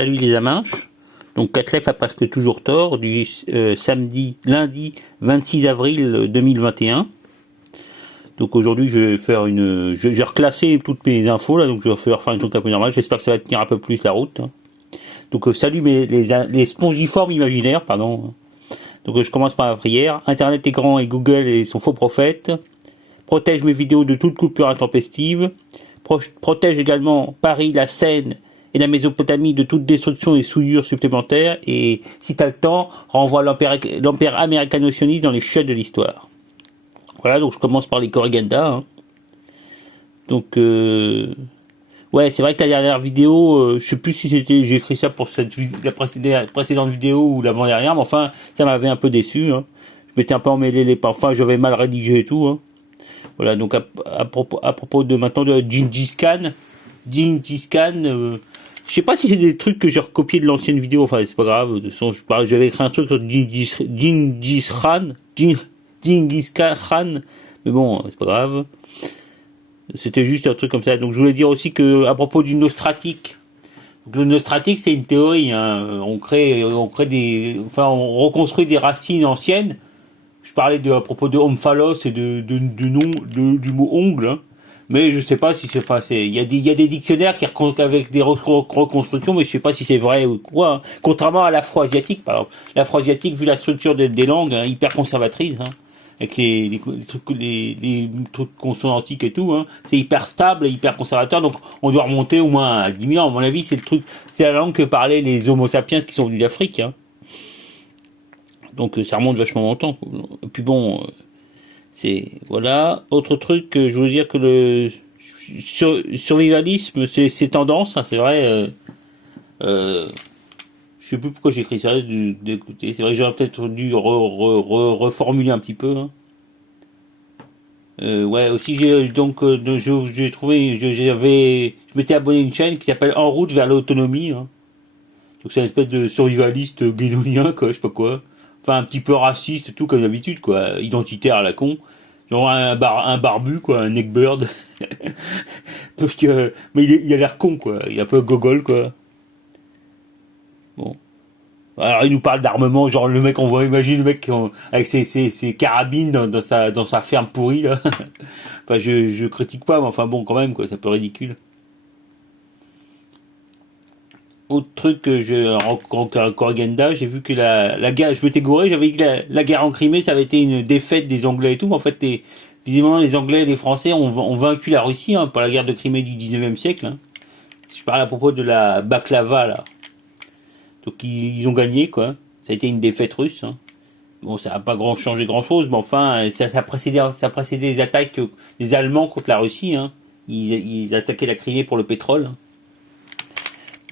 Salut les amanches. Donc Catlef a presque toujours tort du lundi 26 avril 2021. Donc aujourd'hui je vais faire j'ai reclassé toutes mes infos là, donc je vais faire un truc un peu normal. J'espère que ça va tenir un peu plus la route. Donc salut les spongiformes imaginaires, pardon. Donc je commence par la prière. Internet est grand et Google et son faux prophète. Protège mes vidéos de toute coupure intempestive. Protège également Paris, la Seine et la Mésopotamie de toute destruction et souillure supplémentaires. Et si t'as le temps, renvoie l'empire américano-sioniste dans les chiottes de l'histoire. Voilà, donc je commence par les corrigandas. Hein. Donc ouais, c'est vrai que la dernière vidéo, je sais plus si j'ai écrit ça pour la précédente vidéo ou l'avant-dernière, mais enfin, ça m'avait un peu déçu. Hein. Je m'étais un peu emmêlé les parfums, j'avais mal rédigé et tout. Hein. Voilà, donc à propos de maintenant de Gengis Khan, je sais pas si c'est des trucs que j'ai recopié de l'ancienne vidéo, enfin c'est pas grave, de toute façon j'avais écrit un truc sur Gengis Khan, mais bon, c'est pas grave. C'était juste un truc comme ça. Donc je voulais dire aussi que à propos du nostratique, donc le nostratique c'est une théorie, hein. On reconstruit des racines anciennes. Je parlais à propos de omphalos et du mot ongle, hein. Mais je sais pas si c'est, il y a des dictionnaires avec des reconstructions, mais je sais pas si c'est vrai ou quoi. Hein. Contrairement à l'afro-asiatique, par exemple. L'afro-asiatique, vu la structure des langues, hein, hyper conservatrice, hein, avec les trucs consonantiques et tout, hein, c'est hyper stable et hyper conservateur, donc on doit remonter au moins à 10 000 ans. À mon avis, c'est la langue que parlaient les Homo sapiens qui sont venus d'Afrique, hein. Donc ça remonte vachement longtemps. Et puis bon, voilà. Autre truc, je veux dire que le survivalisme, c'est tendance, hein, c'est vrai. Je sais plus pourquoi j'ai écrit ça, d'écouter. C'est vrai que j'aurais peut-être dû reformuler un petit peu. Hein. Ouais, aussi j'ai trouvé, je m'étais abonné à une chaîne qui s'appelle En route vers l'autonomie. Hein. Donc c'est une espèce de survivaliste guénonien, quoi, je sais pas quoi. Enfin, un petit peu raciste, tout comme d'habitude, quoi. Identitaire à la con. Genre un barbu, quoi, un neckbird. Donc, mais il a l'air con, quoi. Il est un peu gogol, quoi. Bon. Alors il nous parle d'armement, genre le mec, imagine le mec avec ses carabines dans sa ferme pourrie, là. Enfin, je critique pas, mais enfin bon, quand même, quoi, c'est un peu ridicule. Autre truc en Corrigenda, j'ai vu que la guerre, je m'étais gouré, j'avais dit que la guerre en Crimée, ça avait été une défaite des Anglais et tout, mais en fait, visiblement, les Anglais et les Français ont vaincu la Russie, hein, par la guerre de Crimée du 19e siècle, hein. Je parle à propos de la baklava, là. Donc, ils ont gagné, quoi. Ça a été une défaite russe, hein. Bon, ça n'a pas changé grand chose, mais enfin, ça précédait les attaques des Allemands contre la Russie, hein. Ils attaquaient la Crimée pour le pétrole, hein.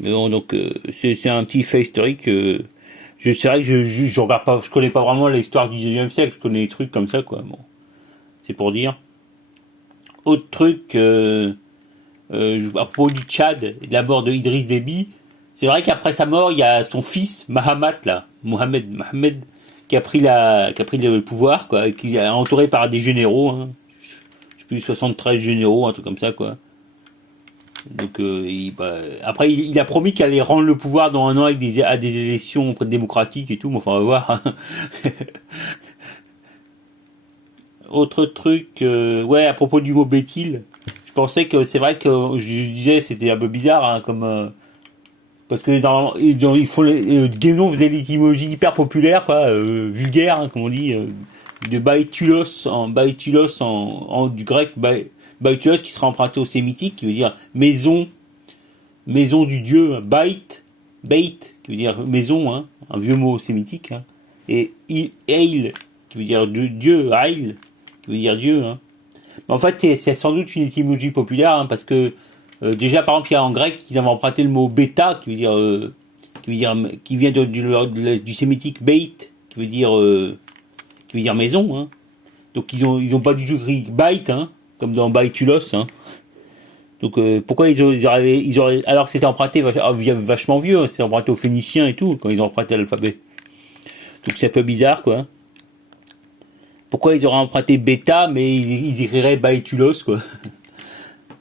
Mais bon, donc c'est un petit fait historique. C'est vrai que je regarde pas, je connais pas vraiment l'histoire du 19e siècle. Je connais des trucs comme ça, quoi. Bon, c'est pour dire. Autre truc, à propos du Tchad et de la mort de Idriss Déby, c'est vrai qu'après sa mort, il y a son fils Mohamed, qui a pris le pouvoir, quoi, et qui est entouré par des généraux. Hein. Je sais plus 73 généraux, un truc comme ça, quoi. Donc après il a promis qu'il allait rendre le pouvoir dans un an avec à des élections démocratiques et tout, mais enfin on va voir. Hein. Autre truc, ouais, à propos du mot béthyle, je pensais que c'est vrai que je disais c'était un peu bizarre, hein, comme parce que il faut Guénon faisait l'étymologie hyper populaire, quoi, vulgaire, hein, comme on dit, de baïtulos du grec baïtulos qui sera emprunté au sémitique, qui veut dire maison du dieu, bait, qui veut dire maison, hein, un vieux mot sémitique, hein, et eil, qui veut dire dieu, ail, qui veut dire dieu, hein. Mais en fait, c'est sans doute une étymologie populaire, hein, parce que déjà, par exemple, il y a en grec, ils avaient emprunté le mot bêta, qui vient du sémitique bait, qui veut dire maison, hein. Donc ils ont pas du tout écrit bait, hein, comme dans baïtulos, hein. Donc pourquoi ils auraient alors que c'était emprunté vachement vieux, hein, c'était emprunté aux Phéniciens et tout quand ils ont emprunté l'alphabet. Donc c'est un peu bizarre, quoi. Pourquoi ils auraient emprunté bêta mais ils écriraient baïtulos, quoi.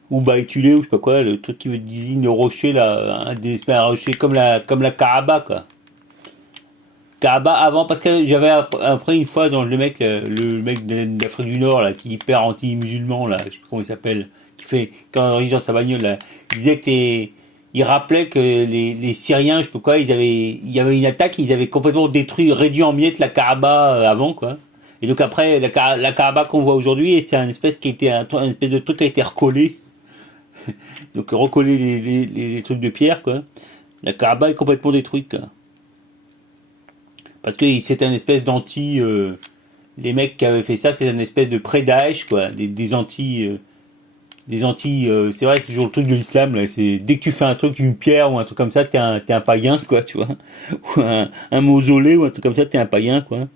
ou Baïtulé, ou je sais pas quoi, le truc qui veut désigne le rocher, là, un rocher comme la Kaaba, quoi. Kaaba avant, parce que j'avais après une fois dans le mec d'Afrique du Nord, là, qui est hyper anti-musulman, là, je sais pas comment il s'appelle, qui fait, quand il dans sa bagnole, là, il disait que il rappelait que les Syriens, je sais pas quoi, il y avait une attaque, ils avaient complètement détruit, réduit en miettes la Kaaba avant, quoi. Et donc après, la Kaaba qu'on voit aujourd'hui, c'est un espèce qui était un espèce de truc qui a été recollé. Donc recoller les trucs de pierre, quoi. La Kaaba est complètement détruite, quoi. Parce que c'est un espèce d'anti. Les mecs qui avaient fait ça, c'est un espèce de pré-Daesh, quoi. Des anti. Des anti. C'est vrai, c'est toujours le truc de l'islam, là. C'est, dès que tu fais un truc, une pierre ou un truc comme ça, t'es un païen, quoi, tu vois. Ou un mausolée ou un truc comme ça, t'es un païen, quoi.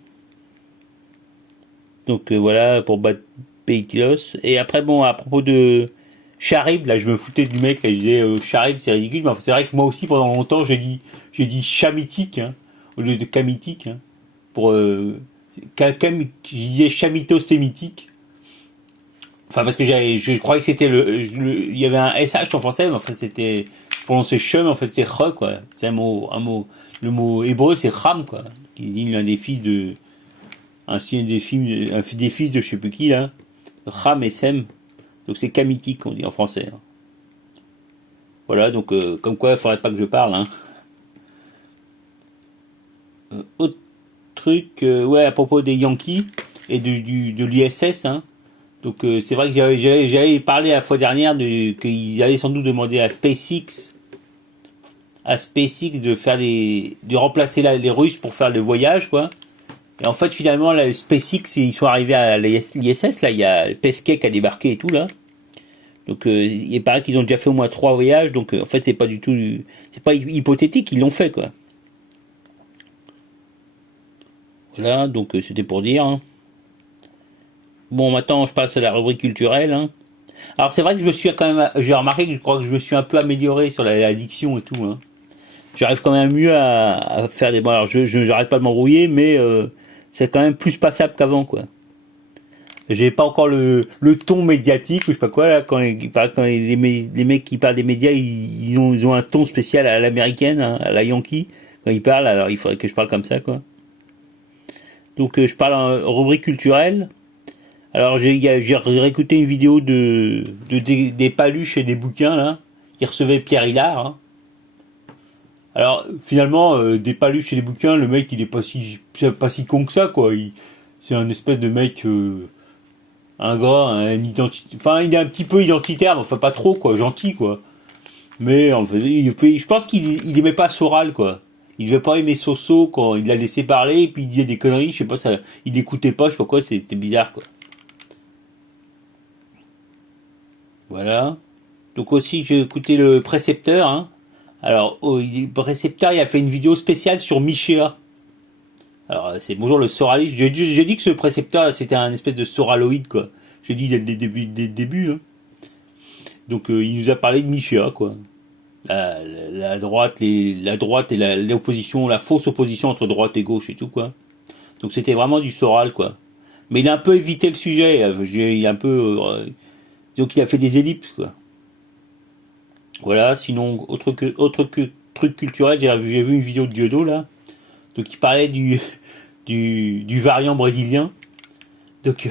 Donc voilà, pour battre Peitilos. Et après, bon, à propos de Charib, là, je me foutais du mec, là, je disais Charib, c'est ridicule, mais enfin, c'est vrai que moi aussi, pendant longtemps, j'ai dit chamitique, hein, au lieu de camitique, hein, pour je disais chamito-sémitique. Enfin, parce que je croyais que c'était il y avait un SH en français, mais en fait, c'était, je prononçais che, mais en fait, c'était re, quoi. C'est le mot hébreu, c'est ram, quoi, qui désigne l'un des fils de, un des fils de je sais plus qui, là, Ram et Sem. Donc c'est camitique, on dit en français, hein. Voilà, donc comme quoi il faudrait pas que je parle, hein. Autre truc, ouais, à propos des Yankees et de l'ISS, hein. Donc c'est vrai que j'avais parlé la fois dernière qu'ils allaient sans doute demander à SpaceX de faire de remplacer les Russes pour faire le voyage, quoi. Et en fait, finalement, la SpaceX, ils sont arrivés à l'ISS, là, il y a Pesquet qui a débarqué et tout, là. Donc, il paraît qu'ils ont déjà fait au moins 3 voyages, donc en fait, c'est pas du tout, c'est pas hypothétique, ils l'ont fait, quoi. Voilà, donc c'était pour dire, hein. Bon, maintenant, je passe à la rubrique culturelle, hein. Alors, c'est vrai que je me suis quand même, j'ai remarqué que je crois que je me suis un peu amélioré sur la diction et tout, hein. J'arrive quand même mieux à faire des, bon, alors, j'arrête pas de m'embrouiller, mais c'est quand même plus passable qu'avant, quoi. J'ai pas encore le ton médiatique ou je sais pas quoi là quand les mecs qui parlent des médias ils ont un ton spécial à l'américaine, hein, à la Yankee quand ils parlent, alors il faudrait que je parle comme ça, quoi. Donc je parle en rubrique culturelle. Alors j'ai réécouté une vidéo des paluches et des bouquins là qui recevait Pierre Hillard, hein. Alors finalement des paluches et des bouquins, le mec il est pas si con que ça, quoi. C'est un espèce de mec un gars, enfin il est un petit peu identitaire, mais enfin pas trop, quoi, gentil, quoi. Mais en fait, je pense qu'il aimait pas Soral, quoi. Il devait pas aimer Soso quand il l'a laissé parler et puis il disait des conneries, je sais pas, ça, il écoutait pas, je sais pas quoi, c'était bizarre, quoi. Voilà. Donc aussi j'ai écouté le précepteur, hein. Alors le précepteur il a fait une vidéo spéciale sur Michéa. Alors c'est bonjour le soraliste. J'ai dit que ce précepteur là, c'était un espèce de soraloïde, quoi. J'ai dit dès le début, hein. Donc il nous a parlé de Michéa, quoi. La droite, la droite et l'opposition, la fausse opposition entre droite et gauche et tout, quoi. Donc c'était vraiment du Soral, quoi. Mais il a un peu évité le sujet. Il a un peu, donc il a fait des ellipses, quoi. Voilà. Sinon autre que truc culturel, j'ai vu une vidéo de Diodo là. Donc il parlait du variant brésilien. Donc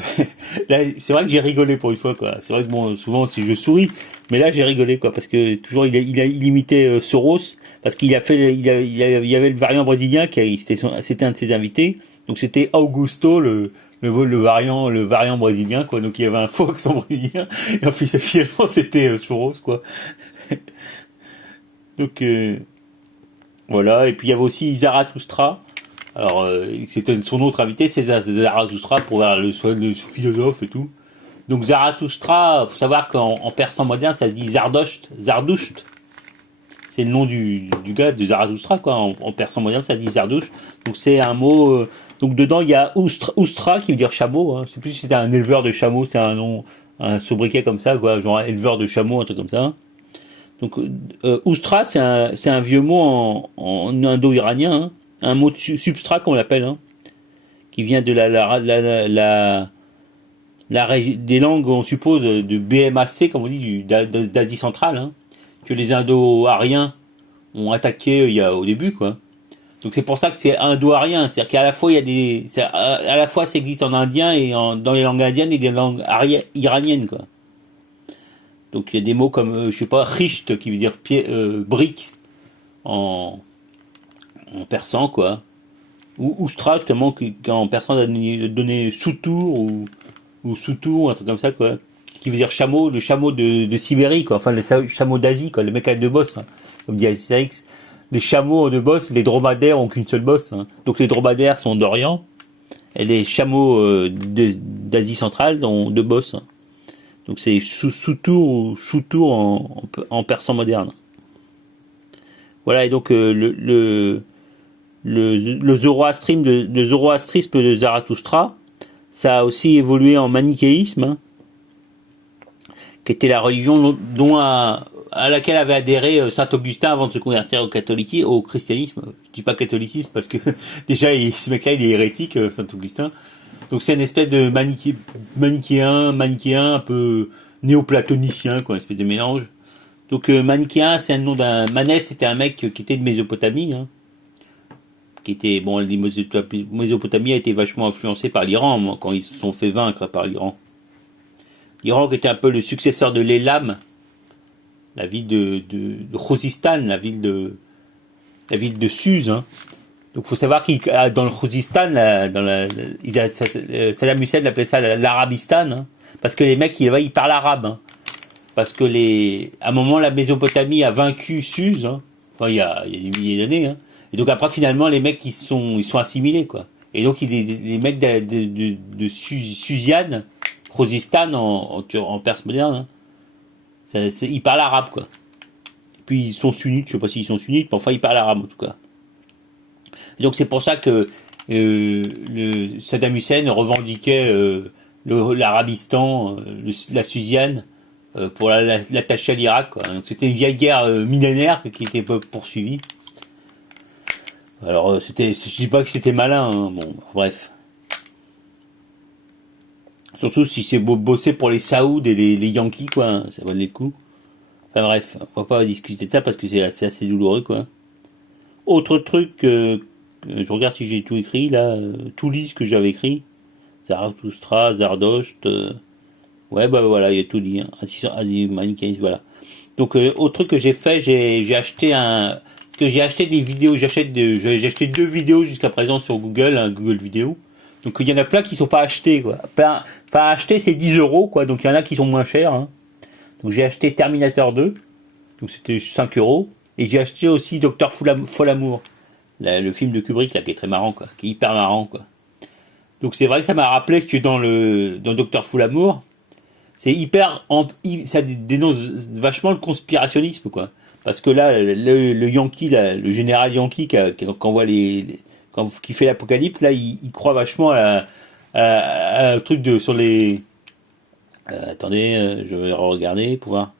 là, c'est vrai que j'ai rigolé pour une fois, quoi. C'est vrai que bon, souvent si je souris, mais là j'ai rigolé, quoi, parce que toujours il imitait Soros, parce qu'il a fait, il y avait le variant brésilien c'était un de ses invités, donc c'était Augusto le variant brésilien, quoi. Donc il y avait un faux accent brésilien, et en fait finalement c'était Soros, quoi. Donc voilà, et puis il y avait aussi Zarathustra. Alors, c'était son autre invité, c'est Zarathustra pour faire le philosophe et tout. Donc Zarathustra, faut savoir qu'en persan moderne, ça se dit Zardusht. C'est le nom du gars de Zarathustra, quoi. En persan moderne, ça se dit Zardusht. Donc c'est un mot. Donc dedans, il y a Oustra qui veut dire chameau, hein. Je sais plus si c'était un éleveur de chameaux, c'était un nom, un sobriquet comme ça, quoi, genre éleveur de chameaux, un truc comme ça. Donc Oustra, c'est un vieux mot en indo-iranien, hein. Un mot de substrat qu'on l'appelle, hein, qui vient de la des langues, on suppose, de BMAC, comme on dit, d'Asie centrale, hein, que les Indo-Ariens ont attaqué au début, quoi. Donc c'est pour ça que c'est indo-arien, c'est-à-dire qu'à la fois il y a à la fois ça existe en indien et dans les langues indiennes et des langues iraniennes, quoi. Donc il y a des mots comme je sais pas, risht qui veut dire brique en persan, quoi. Ou oustra justement qui en persan a donné soutour ou soutour, un truc comme ça, quoi, qui veut dire chameau, le chameau de Sibérie, quoi. Enfin le chameau d'Asie, quoi, le mec avec deux bosses, hein, comme dit Astérix. Les chameaux de bosse, les dromadaires ont qu'une seule bosse, hein. Donc les dromadaires sont d'Orient et les chameaux d'Asie centrale ont deux bosses, hein. Donc c'est soutour ou choutour en persan moderne. Voilà, et donc le zoroastrisme de Zarathustra, ça a aussi évolué en manichéisme, hein, qui était la religion à laquelle avait adhéré Saint Augustin avant de se convertir au christianisme. Je dis pas catholicisme parce que déjà ce mec-là il est hérétique, Saint Augustin. Donc c'est une espèce de manichéen un peu néoplatonicien, quoi, une espèce de mélange. Donc manichéen, c'est un nom d'un Manès, c'était un mec qui était de Mésopotamie, hein, qui était bon, Mésopotamie a été vachement influencée par l'Iran quand ils se sont fait vaincre par l'Iran. L'Iran qui était un peu le successeur de l'Elam, la ville de Khuzistan, la ville de Suse, hein. Donc faut savoir qu'il dans le Khuzistan, Saddam Hussein appelait ça l'Arabistan, hein, parce que les mecs ils parlent arabe, hein, parce que à un moment la Mésopotamie a vaincu Suse, hein, enfin il y a des milliers d'années, hein, et donc après finalement les mecs ils sont assimilés, quoi, et donc les mecs de Susian, Khuzistan en perse moderne, hein, ils parlent arabe, quoi. Et puis ils sont sunnites, je sais pas s'ils sont sunnites, mais enfin ils parlent arabe en tout cas. Et donc c'est pour ça que le Saddam Hussein revendiquait l'Arabistan, la Susiane, pour l'attacher à l'Irak, quoi. Donc c'était une vieille guerre millénaire qui était poursuivie. Alors je dis pas que c'était malin, hein, bon, bref. Surtout si c'est bosser pour les Saouds et les Yankees, quoi, hein, ça valait le coup. Enfin bref, on va pas discuter de ça parce que c'est assez douloureux, quoi. Autre truc, je regarde si j'ai tout écrit là, tout lit ce que j'avais écrit. Zarathustra, Zardocht, ouais bah voilà, il y a tout dit, hein. Manichéisme, voilà. Donc autre truc que j'ai fait, j'ai acheté parce que j'ai acheté des vidéos, j'ai acheté 2 vidéos jusqu'à présent sur Google, hein, Google Vidéo. Donc il y en a plein qui sont pas achetés, quoi. Enfin acheter c'est 10 €, quoi, donc il y en a qui sont moins chers, hein. Donc j'ai acheté Terminator 2, donc c'était 5 €, et j'ai acheté aussi Docteur Folamour, le film de Kubrick là, qui est très marrant, quoi, qui est hyper marrant, quoi. Donc c'est vrai que ça m'a rappelé que dans Docteur Folamour, c'est ça dénonce vachement le conspirationnisme, quoi. Parce que là, le Yankee, là, le général Yankee qu'on voit qui fait l'apocalypse, là, il croit vachement à un truc sur les. Attendez, je vais regarder pour voir.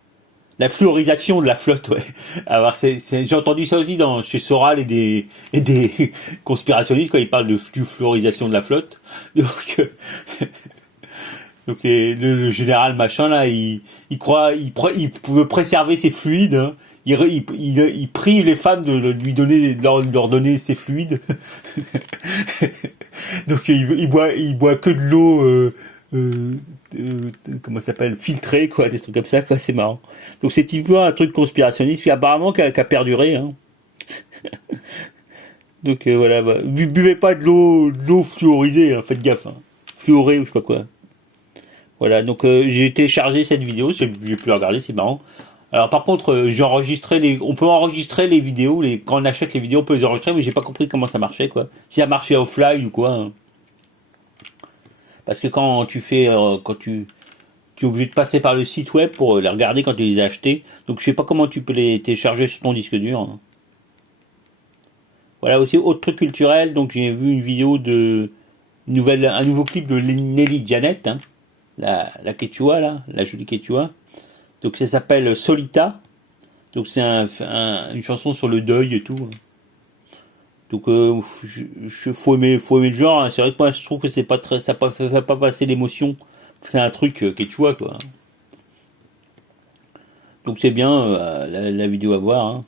La fluorisation de la flotte, ouais. Alors j'ai entendu ça aussi chez Soral et des conspirationnistes quand ils parlent de fluorisation de la flotte. Donc le général machin là, il peut préserver ses fluides, hein. Il prive les femmes de lui donner, de leur donner ses fluides. Donc il boit que de l'eau, comment ça s'appelle, filtrée, quoi, des trucs comme ça, quoi, c'est marrant. Donc c'est typiquement un truc conspirationniste, puis apparemment qui a perduré, hein. Donc voilà, bah, buvez pas de l'eau fluorisée, hein, faites gaffe, hein. Fluorée ou je sais pas quoi. Voilà, donc j'ai téléchargé cette vidéo, j'ai pu la regarder, c'est marrant. Alors par contre, on peut enregistrer les vidéos, quand on achète les vidéos, on peut les enregistrer, mais j'ai pas compris comment ça marchait, quoi. Si ça marchait offline ou quoi, hein. Parce que quand tu es obligé de passer par le site web pour les regarder quand tu les as achetés. Donc je sais pas comment tu peux les télécharger sur ton disque dur, hein. Voilà, aussi autre truc culturel, donc j'ai vu une vidéo un nouveau clip de Nelly Janet, hein, la Quechua là, la jolie Quechua. Donc ça s'appelle Solita. Donc c'est une chanson sur le deuil et tout, hein. Donc faut aimer le genre, hein. C'est vrai que moi je trouve que c'est pas très, ça fait pas passer l'émotion. c'est un truc quechua, quoi. Donc c'est bien la vidéo à voir. Hein.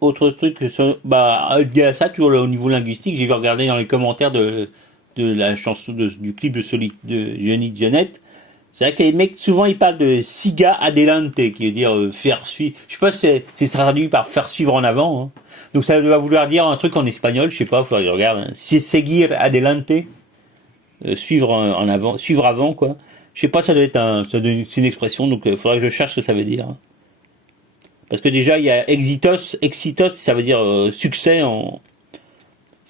Autre truc, lié à ça, toujours au niveau linguistique, j'ai vu regarder dans les commentaires de la chanson, du clip de Johnny Janet. C'est vrai que les mecs, souvent, ils parlent de siga adelante, qui veut dire faire suivre. Je sais pas si c'est traduit par faire suivre en avant. Hein. Donc ça va vouloir dire un truc en espagnol, je sais pas, faudrait que je regarde. Hein. Si seguir adelante, suivre en avant, suivre avant, quoi. Je sais pas, ça doit être c'est une expression, donc il faudrait que je cherche ce que ça veut dire. Hein. Parce que déjà, il y a exitos, ça veut dire succès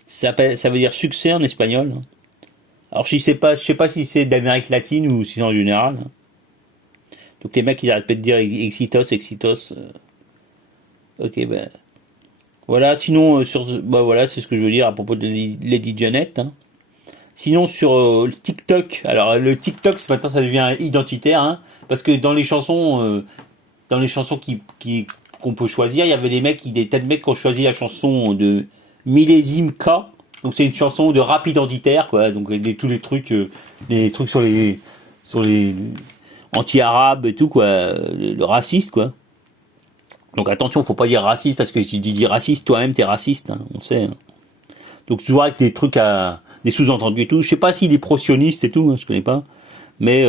ça veut dire succès en espagnol. Hein. Alors je sais pas si c'est d'Amérique latine ou si c'est en général. Hein. Donc les mecs ils arrêtent pas de dire exitos. Ok ben voilà. Sinon voilà c'est ce que je veux dire à propos de Lady Janet. Hein. Sinon sur le TikTok, alors le TikTok maintenant ça devient identitaire hein, parce que dans les chansons qu'on peut choisir, il y avait des tas de mecs qui ont choisi la chanson de Millésime K. Donc c'est une chanson de rap identitaire quoi. Donc tous les trucs sur les anti-arabes et tout quoi, le raciste quoi. Donc attention, faut pas dire raciste parce que si tu dis raciste toi-même t'es raciste, hein, on sait. Hein. Donc toujours avec des trucs des sous-entendus et tout. Je sais pas s'il est pro-sioniste et tout, hein, je connais pas. Mais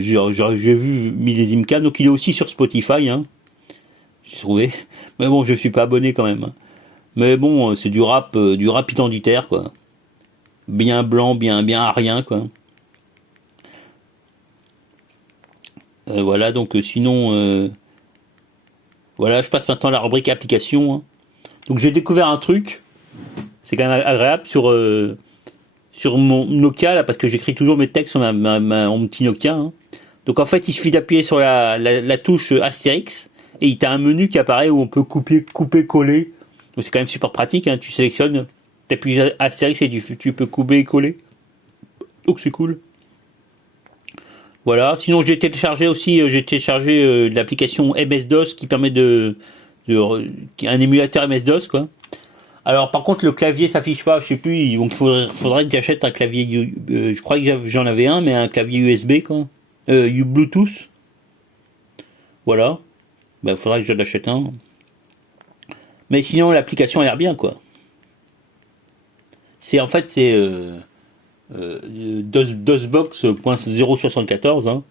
j'ai vu Millésime K, donc il est aussi sur Spotify, hein. J'ai trouvé. Mais bon, je suis pas abonné quand même. Hein. Mais bon, c'est du rap identitaire, quoi. Bien blanc, bien arien, quoi. Voilà, donc sinon, voilà, je passe maintenant à la rubrique application. Hein. Donc j'ai découvert un truc, c'est quand même agréable sur mon Nokia là, parce que j'écris toujours mes textes sur mon petit Nokia. Hein. Donc en fait, il suffit d'appuyer sur la touche Astérix et il t'a un menu qui apparaît où on peut couper, coller. Donc c'est quand même super pratique. Hein. Tu sélectionnes, t'appuies Astérix et tu peux couper et coller. Donc c'est cool. Voilà. Sinon j'ai téléchargé l'application MS-DOS qui permet un émulateur MS-DOS quoi. Alors par contre le clavier s'affiche pas, je sais plus, donc il faudrait que j'achète un clavier, je crois que j'en avais un, mais un clavier USB quoi, Bluetooth. Voilà, ben faudrait que je l'achète un. Mais sinon l'application a l'air bien quoi. C'est DOSBox.074 hein,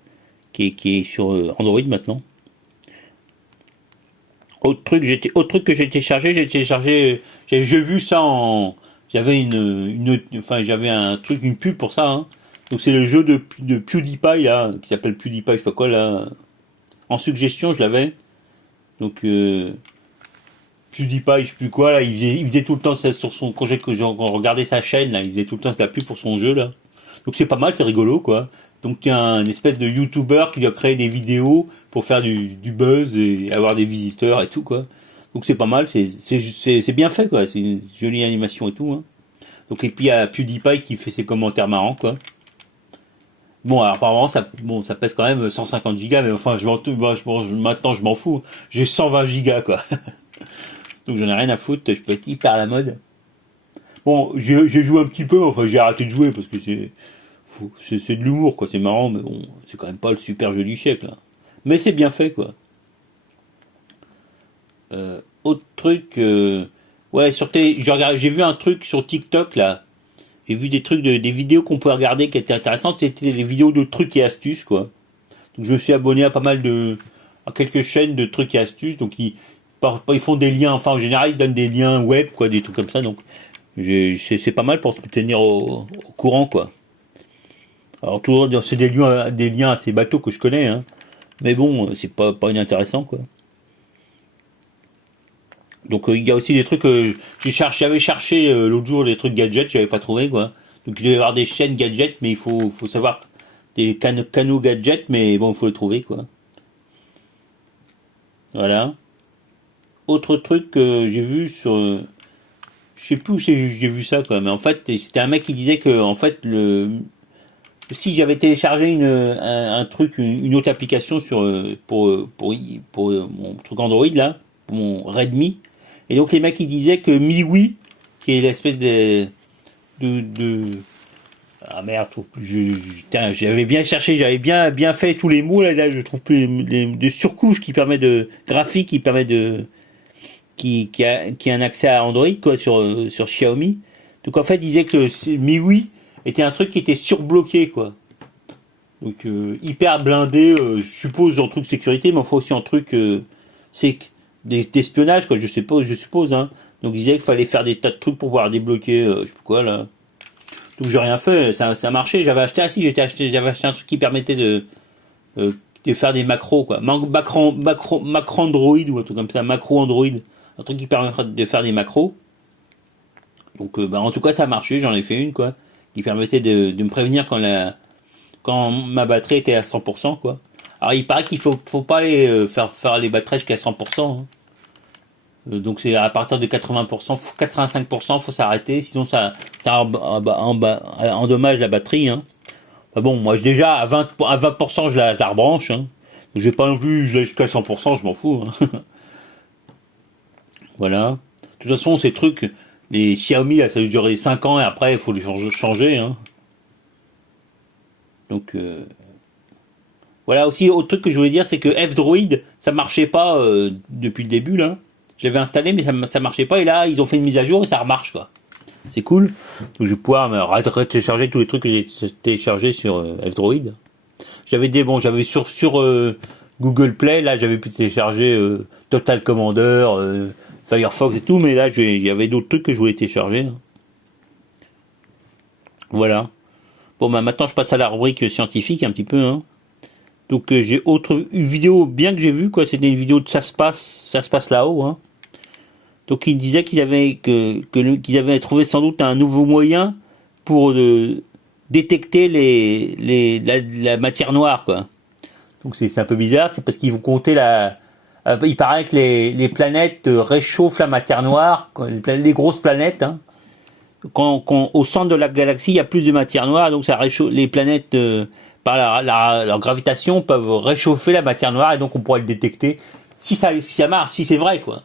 qui est sur Android maintenant. Autre truc que j'ai téléchargé, j'ai vu ça j'avais j'avais une pub pour ça, hein. Donc c'est le jeu de PewDiePie, là, qui s'appelle PewDiePie, je sais pas quoi, là. En suggestion, je l'avais. Donc, PewDiePie, je sais plus quoi, là, il faisait tout le temps ça sur son, quand on regardait sa chaîne, là, il faisait tout le temps de la pub pour son jeu, là. Donc c'est pas mal, c'est rigolo, quoi. Donc il y a un espèce de YouTuber qui doit créer des vidéos pour faire du buzz et avoir des visiteurs et tout, quoi. Donc c'est pas mal, c'est bien fait, quoi. C'est une jolie animation et tout, hein. Donc et puis il y a PewDiePie qui fait ses commentaires marrants, quoi. Bon, alors apparemment ça pèse quand même 150 gigas, mais enfin maintenant je m'en fous. J'ai 120 gigas, quoi. Donc j'en ai rien à foutre, je peux être hyper à la mode. Bon, j'ai joué un petit peu, enfin j'ai arrêté de jouer parce que c'est de l'humour quoi, c'est marrant, mais bon, c'est quand même pas le super jeu du siècle. Là. Mais c'est bien fait quoi. Autre truc, ouais, j'ai vu un truc sur TikTok là. J'ai vu des vidéos qu'on pouvait regarder qui étaient intéressantes, c'était des vidéos de trucs et astuces quoi. Donc je me suis abonné à quelques chaînes de trucs et astuces, donc ils font des liens, enfin en général ils donnent des liens web quoi, des trucs comme ça, donc c'est pas mal pour se tenir au courant quoi. Alors toujours c'est des liens assez bateaux que je connais, hein. Mais bon, c'est pas inintéressant quoi. Donc il y a aussi des trucs que j'avais cherché l'autre jour des trucs gadgets, j'avais pas trouvé quoi. Donc il doit y avoir des chaînes gadgets, mais il faut savoir des canaux gadgets, mais bon il faut les trouver quoi. Voilà. Autre truc que j'ai vu je sais plus où j'ai vu ça quoi, mais en fait c'était un mec qui disait que en fait si j'avais téléchargé un truc, une autre application pour mon truc Android là, pour mon Redmi, et donc les mecs ils disaient que MIUI, qui est l'espèce de Ah merde, je trouve plus. Putain, j'avais bien cherché, j'avais bien fait tous les mots là, je trouve plus de surcouche qui permet de graphique qui permet de qui a un accès à Android quoi sur Xiaomi. Donc en fait, il disait que le MIUI était un truc qui était surbloqué quoi. Donc hyper blindé, je suppose en truc sécurité, mais enfin aussi en truc c'est d'espionnage quoi, je suppose hein. Donc il disait qu'il fallait faire des tas de trucs pour pouvoir débloquer, je sais pas quoi là. Donc j'ai rien fait, ça marchait. J'avais acheté un truc qui permettait de faire des macros quoi, macro Android ou un truc comme ça, macro Android, un truc qui permettrait de faire des macros. Donc bah, en tout cas ça a marché, j'en ai fait une quoi, qui permettait de me prévenir quand ma batterie était à 100% quoi. Alors il paraît qu'il faut pas aller faire les batteries jusqu'à 100%. Hein. Donc c'est à partir de 80%, 85%, faut s'arrêter, sinon ça endommage la batterie. Hein. Bah bon, moi déjà à 20% je la rebranche. Hein. Donc, je vais pas non plus jusqu'à 100%, je m'en fous. Hein. Voilà. De toute façon, ces trucs, les Xiaomi, là, ça a duré 5 ans et après il faut les changer. Hein. Donc voilà aussi, autre truc que je voulais dire, c'est que F-Droid, ça marchait pas depuis le début là. J'avais installé mais ça marchait pas et là ils ont fait une mise à jour et ça remarche quoi. C'est cool. Donc je vais pouvoir me télécharger tous les trucs que j'ai téléchargés sur F-Droid. J'avais sur Google Play, là j'avais pu télécharger Total Commander, Firefox et tout, mais là il y avait d'autres trucs que je voulais télécharger. Là. Voilà. Bon bah maintenant je passe à la rubrique scientifique un petit peu. Hein. Donc j'ai une vidéo bien que j'ai vue quoi, c'était une vidéo de ça se passe là-haut. Hein. Donc ils disaient qu'ils avaient trouvé sans doute un nouveau moyen pour détecter la matière noire quoi. Donc c'est un peu bizarre, c'est parce qu'ils vont compter il paraît que les planètes réchauffent la matière noire, les grosses planètes. Hein. Quand au centre de la galaxie il y a plus de matière noire, donc ça réchauffe les planètes par leur gravitation peuvent réchauffer la matière noire et donc on pourrait le détecter si ça marche, si c'est vrai quoi.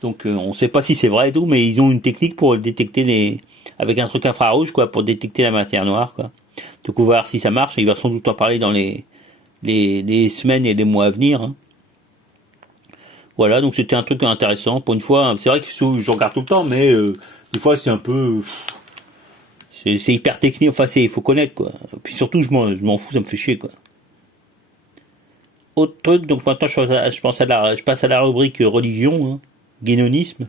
Donc on sait pas si c'est vrai et tout, mais ils ont une technique pour détecter avec un truc infrarouge quoi, pour détecter la matière noire quoi. Donc on va voir si ça marche. Il va sans doute en parler dans les semaines et les mois à venir. Hein. Voilà, donc c'était un truc intéressant pour une fois. C'est vrai que je regarde tout le temps, mais des fois c'est un peu, c'est hyper technique. Enfin il faut connaître quoi. Puis surtout je m'en fous, ça me fait chier quoi. Autre truc, donc maintenant je passe à la rubrique religion. Hein. Guénonisme.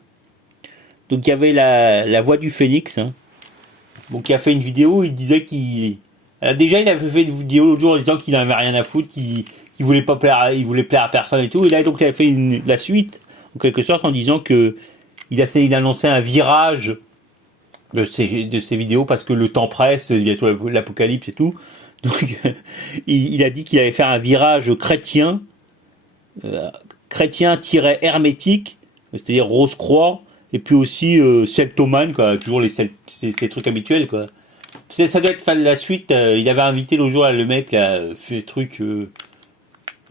Donc il y avait la voix du phénix, hein. Donc il a fait une vidéo, il disait déjà il avait fait une vidéo l'autre jour en disant qu'il n'avait rien à foutre, qu'il voulait pas plaire, il voulait plaire à personne et tout. Et là donc il a fait la suite, en quelque sorte, en disant que il a annoncé un virage de ses vidéos parce que le temps presse, bientôt l'apocalypse et tout. Donc il a dit qu'il allait faire un virage chrétien-hermétique, c'est-à-dire Rose-Croix, et puis aussi celtomane, quoi, toujours ces trucs habituels, quoi. Ça doit être la suite, il avait invité l'autre jour là, le mec, là, fait truc, le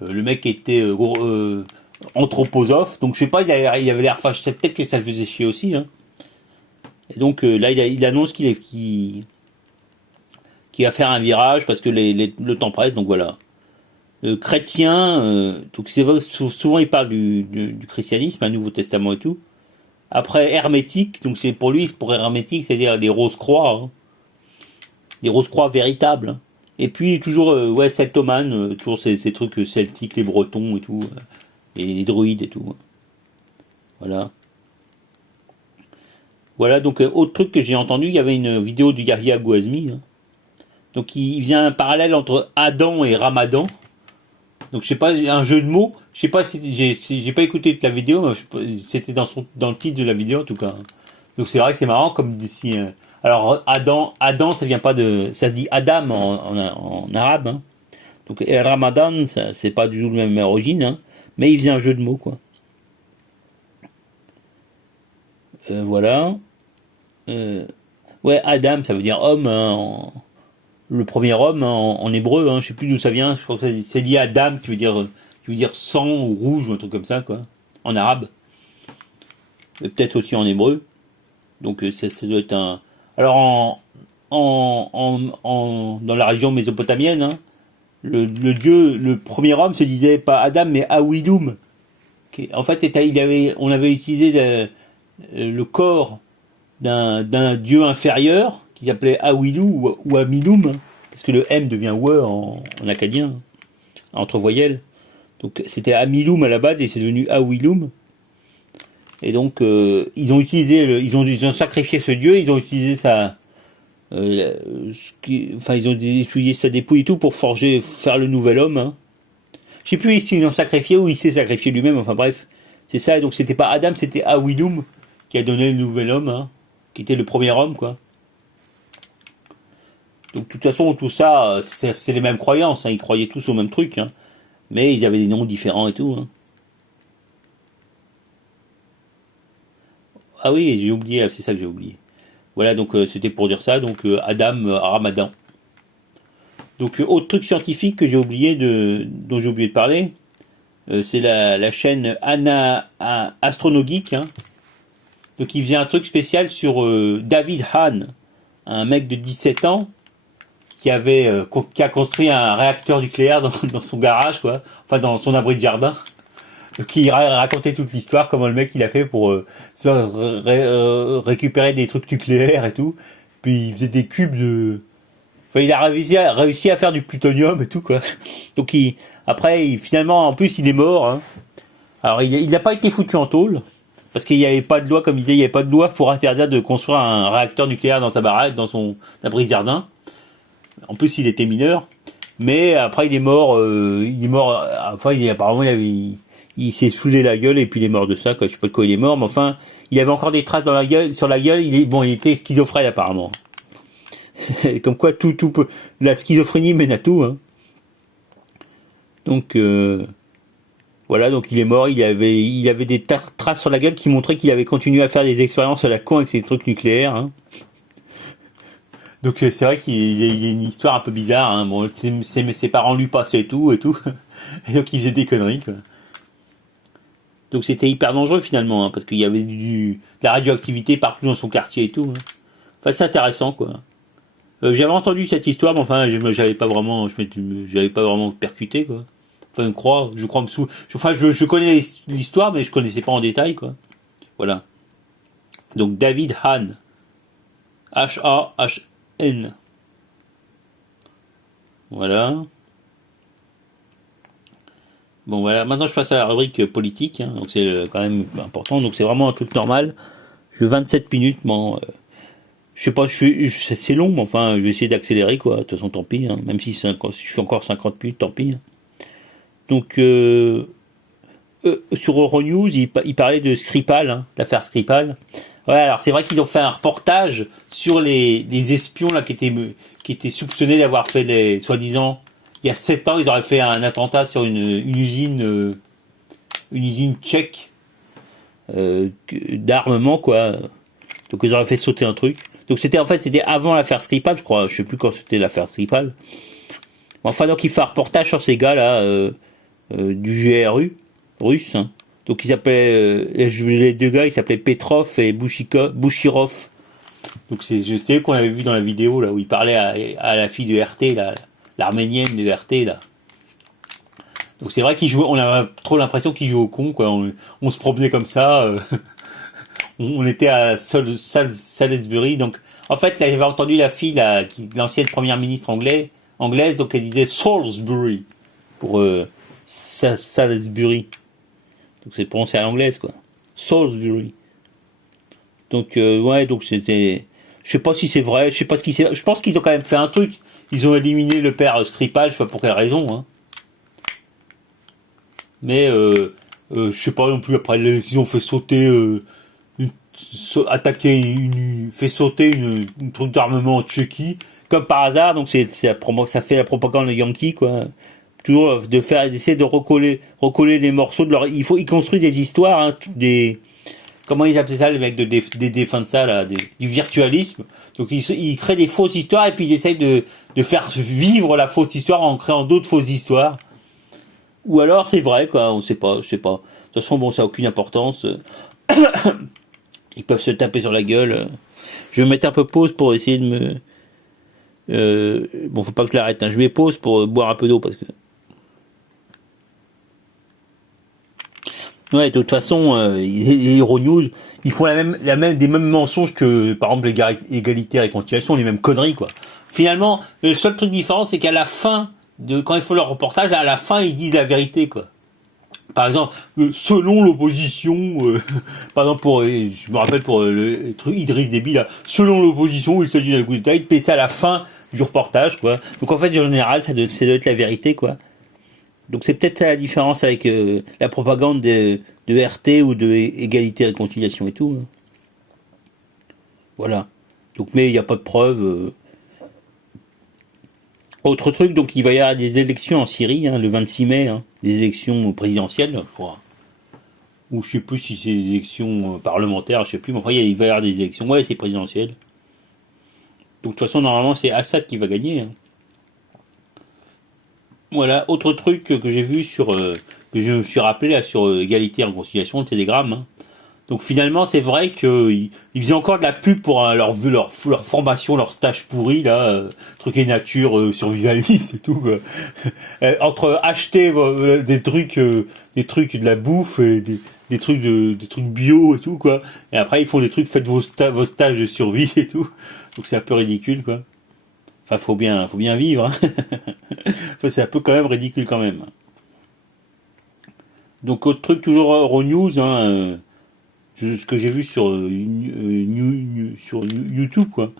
mec était anthroposophe, donc je sais pas, il avait l'air fâché, peut-être que ça le faisait chier aussi, hein. Et donc là, il annonce qu'il va faire un virage parce que le temps presse, donc voilà. Chrétien, donc c'est vrai, souvent il parle du christianisme, un Nouveau Testament et tout. Après hermétique, donc c'est pour hermétique, c'est-à-dire les roses croix, hein. Les roses croix véritables. Hein. Et puis toujours celtomane, toujours ces trucs celtiques, les Bretons et tout, et les druides et tout. Hein. Voilà. Voilà, donc autre truc que j'ai entendu, il y avait une vidéo du Yahya Gouazmi. Hein. Donc il vient un parallèle entre Adam et Ramadan. Donc je sais pas, un jeu de mots. Je sais pas si j'ai pas écouté toute la vidéo, mais c'était dans le titre de la vidéo en tout cas. Donc c'est vrai que c'est marrant comme si. Alors Adam, ça vient pas ça se dit Adam en arabe. Hein. Donc Ramadan, c'est pas du tout la même origine, hein, mais il faisait un jeu de mots quoi. Voilà. Ouais, Adam, ça veut dire homme. Hein, le premier homme en hébreu, hein, je sais plus d'où ça vient, je crois que c'est lié à dam qui veut dire sang ou rouge ou un truc comme ça quoi, en arabe, et peut-être aussi en hébreu. Donc ça doit être un. Alors dans la région mésopotamienne, hein, le dieu, le premier homme se disait pas Adam mais Awilum. En fait, on avait utilisé le corps d'un dieu inférieur qui s'appelait Awilu ou Amilum, parce que le M devient we en acadien, entre voyelles. Donc c'était Amilum à la base et c'est devenu Awilum. Et donc ils ont sacrifié ce dieu, ils ont utilisé ils ont utilisé sa dépouille et tout pour faire le nouvel homme. Hein. Je sais plus s'ils l'ont sacrifié ou il s'est sacrifié lui-même. Enfin bref, c'est ça. Donc c'était pas Adam, c'était Awilum qui a donné le nouvel homme, hein, qui était le premier homme, quoi. Donc de toute façon, tout ça, c'est les mêmes croyances. Hein. Ils croyaient tous au même truc, hein. Mais ils avaient des noms différents et tout. Hein. Ah oui, j'ai oublié, c'est ça que j'ai oublié. Voilà, donc c'était pour dire ça. Donc Adam, Ramadan. Donc autre truc scientifique que dont j'ai oublié de parler, c'est la chaîne Astronogeek. Hein. Donc il faisait un truc spécial sur David Hahn, un mec de 17 ans qui a construit un réacteur nucléaire dans son garage, quoi, enfin dans son abri de jardin. Donc il racontait toute l'histoire, comment le mec il a fait pour récupérer des trucs nucléaires et tout. Puis il faisait des cubes de... Enfin, il a réussi à faire du plutonium et tout, quoi. Donc finalement, en plus, il est mort. Hein. Alors il n'a pas été foutu en tôle, parce qu'il n'y avait pas de loi, comme il disait, il n'y avait pas de loi pour interdire de construire un réacteur nucléaire dans sa baraque, dans son abri de jardin. En plus, il était mineur. Mais après, il est mort. Enfin, apparemment, il s'est saoulé la gueule et puis il est mort de ça. Quoi. Je sais pas de quoi il est mort, mais enfin, il avait encore des traces sur la gueule. Il était schizophrène apparemment. Comme quoi, la schizophrénie mène à tout. Hein. Donc voilà, donc il est mort. Il avait des traces sur la gueule qui montraient qu'il avait continué à faire des expériences à la con avec ses trucs nucléaires. Hein. Donc c'est vrai qu'il y a une histoire un peu bizarre. Hein. Bon, ses parents lui passaient et tout. Et donc il faisait des conneries. Quoi. Donc c'était hyper dangereux finalement, hein, parce qu'il y avait de la radioactivité partout dans son quartier et tout. Hein. Enfin c'est intéressant quoi. J'avais entendu cette histoire, mais enfin j'avais pas vraiment percuté quoi. Enfin je crois que je connais l'histoire, mais je connaissais pas en détail quoi. Voilà. Donc David Hahn, Hahn. Voilà. Bon voilà, maintenant je passe à la rubrique politique, hein, donc c'est quand même important, donc c'est vraiment un truc normal. Je 27 minutes, bon, je sais pas, c'est long, mais enfin je vais essayer d'accélérer quoi, de toute façon tant pis, hein, même si je suis encore 50 minutes, tant pis. Hein. Donc sur Euronews, il parlait de Skripal, hein, l'affaire Skripal. Ouais, alors c'est vrai qu'ils ont fait un reportage sur les espions là qui étaient soupçonnés d'avoir fait soi-disant il y a 7 ans, ils auraient fait un attentat sur une usine tchèque d'armement quoi. Donc ils auraient fait sauter un truc. Donc c'était avant l'affaire Skripal, je crois. Je sais plus quand c'était l'affaire Skripal. Enfin donc il fait un reportage sur ces gars là du GRU russe. Hein. Donc ils s'appelaient les deux gars, ils s'appelaient Petrov et Bouchirov. Donc je sais qu'on avait vu dans la vidéo là où il parlait à la fille de RT là. L'arménienne de RT là. Donc c'est vrai on a trop l'impression qu'ils jouent au con quoi. On se promenait comme ça. On était à Salisbury. Donc en fait là j'avais entendu la fille là, l'ancienne première ministre anglaise. Donc elle disait Salisbury pour Salisbury. Donc c'est prononcé à l'anglaise quoi. Salisbury. Donc ouais donc c'était. Je sais pas si c'est vrai. Je sais pas ce qui s'est. Je pense qu'ils ont quand même fait un truc. Ils ont éliminé le père Skripal, je sais pas pour quelle raison. Hein. Mais je sais pas non plus. Après, ils ont fait sauter, fait sauter une truc d'armement en Tchéquie, comme par hasard. Donc ça fait la propagande de Yankee, quoi. Toujours d'essayer de recoller les morceaux de leur. Ils construisent des histoires, hein, comment ils appelaient ça les mecs des défunts de ça là, du virtualisme. Donc ils créent des fausses histoires et puis ils essayent de faire vivre la fausse histoire en créant d'autres fausses histoires. Ou alors c'est vrai quoi, je sais pas. De toute façon bon ça a aucune importance. Ils peuvent se taper sur la gueule. Je vais mettre un peu pause pour essayer de Bon, faut pas que je l'arrête, hein. Je mets pause pour boire un peu d'eau parce que. Ouais, de toute façon, les Euronews, ils font des mêmes mensonges que, par exemple, égalité, réconciliation, les mêmes conneries, quoi. Finalement, le seul truc différent, c'est qu'à la fin quand ils font leur reportage, à la fin, ils disent la vérité, quoi. Par exemple, selon l'opposition, par exemple je me rappelle pour le truc Idriss Déby là, selon l'opposition, il s'agit d'un coup d'État, il paie ça à la fin du reportage, quoi. Donc en fait, en général, ça doit être la vérité, quoi. Donc c'est peut-être ça la différence avec la propagande de RT ou de égalité, réconciliation et tout, hein. Voilà. Donc mais il n'y a pas de preuves. Autre truc, donc il va y avoir des élections en Syrie, hein, le 26 mai, hein, des élections présidentielles, je crois. Ou je sais plus si c'est des élections parlementaires, je sais plus, mais enfin il va y avoir des élections. Ouais, c'est présidentiel. Donc de toute façon, normalement, c'est Assad qui va gagner, hein. Voilà, autre truc que j'ai vu que je me suis rappelé là sur égalité et réconciliation, le télégramme, hein. Donc finalement, c'est vrai qu'ils faisaient encore de la pub pour leur formation, leur stage pourri là, truc et nature, survivaliste et tout, quoi. Entre acheter des trucs de la bouffe et des trucs bio et tout, quoi. Et après ils font des trucs, faites vos stages de survie et tout. Donc c'est un peu ridicule, quoi. Enfin, faut bien vivre, hein. Enfin, c'est un peu quand même ridicule quand même. Donc autre truc toujours Euronews, hein. Ce que j'ai vu sur sur YouTube, quoi.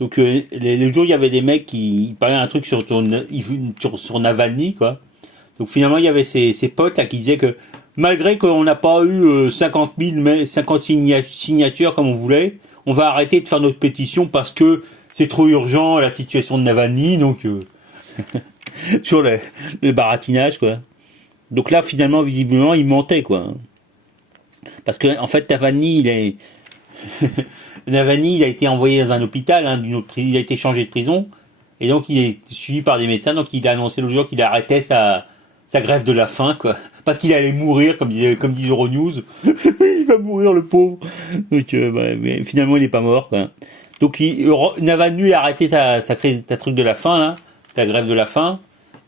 Donc le jour il y avait des mecs qui parlaient un truc sur Navalny, quoi. Donc finalement il y avait ces potes là qui disaient que malgré qu'on n'a pas eu 50 signatures comme on voulait, on va arrêter de faire notre pétition parce que c'est trop urgent la situation de Navalny, donc sur le baratinage, quoi. Donc là finalement visiblement il mentait, quoi. Parce que en fait Navalny il a été envoyé dans un hôpital, hein, il a été changé de prison et donc il est suivi par des médecins, donc il a annoncé l'autre jour qu'il arrêtait sa grève de la faim, quoi, parce qu'il allait mourir comme disait Euronews. Il va mourir le pauvre. Donc mais finalement il est pas mort, quoi. Donc Navalny a arrêté sa truc de la faim là, sa grève de la faim.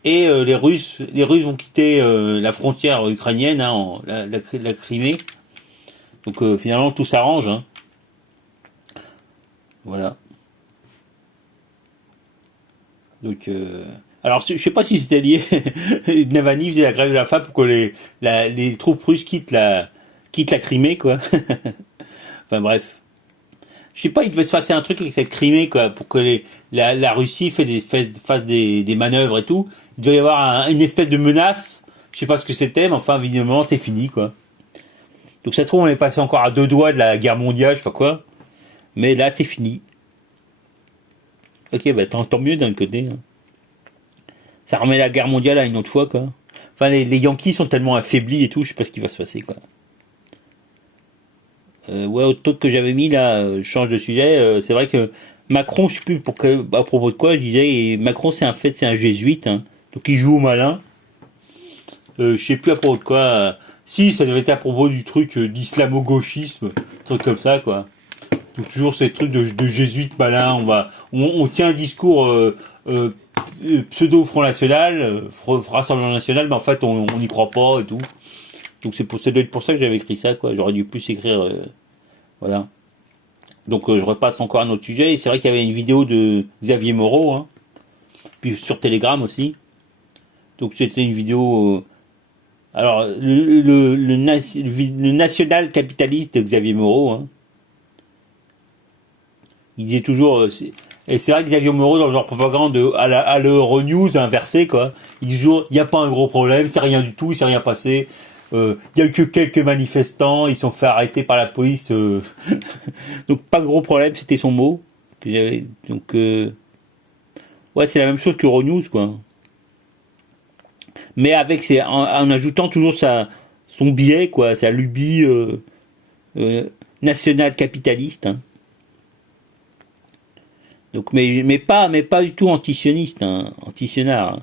Et les Russes vont quitter la frontière ukrainienne, hein, la Crimée. Donc finalement tout s'arrange, hein. Voilà. Donc alors je sais pas si c'était lié. Navalny faisait la grève de la faim pour que les troupes russes quittent la Crimée, quoi. Enfin bref. Je sais pas, il devait se passer un truc avec cette Crimée, quoi, pour que la Russie fasse des manœuvres et tout. Il doit y avoir une espèce de menace. Je sais pas ce que c'était, mais enfin, évidemment, c'est fini, quoi. Donc ça se trouve, on est passé encore à 2 doigts de la guerre mondiale, je sais pas quoi. Mais là, c'est fini. Ok, bah tant mieux d'un côté, hein. Ça remet la guerre mondiale à une autre fois, quoi. Enfin, les Yankees sont tellement affaiblis et tout, je sais pas ce qui va se passer, quoi. Ouais, autre truc que j'avais mis là, je change de sujet. C'est vrai que Macron, je sais plus à propos de quoi, je disais, et Macron c'est un jésuite, hein, donc il joue au malin. Je sais plus à propos de quoi. Si, ça devait être à propos du truc d'islamo-gauchisme, truc comme ça, quoi. Donc toujours ces trucs de jésuite malin. On tient un discours pseudo Front National, Rassemblement National, mais en fait on n'y croit pas et tout. Donc ça doit être pour ça que j'avais écrit ça, quoi. J'aurais dû plus écrire, voilà. Donc je repasse encore à un autre sujet. Et c'est vrai qu'il y avait une vidéo de Xavier Moreau, hein, puis sur Telegram aussi. Donc c'était une vidéo. Alors le national capitaliste Xavier Moreau, hein, il disait toujours. Et c'est vrai que Xavier Moreau dans le genre propagande à l'Euronews inversé, quoi. Il dit toujours il n'y a pas un gros problème, c'est rien du tout, il s'est rien passé. Il y a eu que quelques manifestants, ils sont fait arrêter par la police. Donc pas de gros problème, c'était son mot. Donc ouais, c'est la même chose que Euronews, quoi. Mais en ajoutant toujours son biais, quoi, sa lubie nationale capitaliste, hein. Donc mais pas du tout antisioniste, hein, antisionard, hein.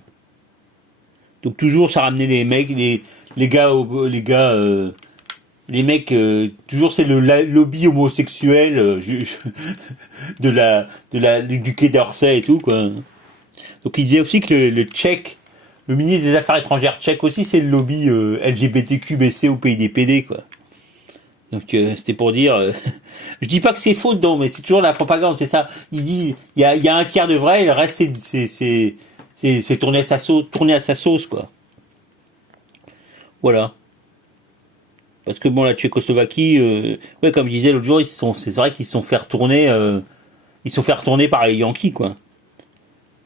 Donc toujours ça ramenait les mecs, les gars les mecs, toujours c'est le lobby homosexuel du Quai d'Orsay et tout, quoi. Donc il disait aussi que le tchèque, le ministre des Affaires étrangères tchèque aussi, c'est le lobby LGBTQBC au pays des PD, quoi. Donc c'était pour dire, je dis pas que c'est faux dedans, mais c'est toujours la propagande, c'est ça. Ils disent, il y a un tiers de vrai, et le reste c'est tourné à sa sauce, quoi. Voilà. Parce que bon, la Tchécoslovaquie, ouais, comme je disais l'autre jour, c'est vrai qu'ils se sont fait retourner, par les Yankees, quoi.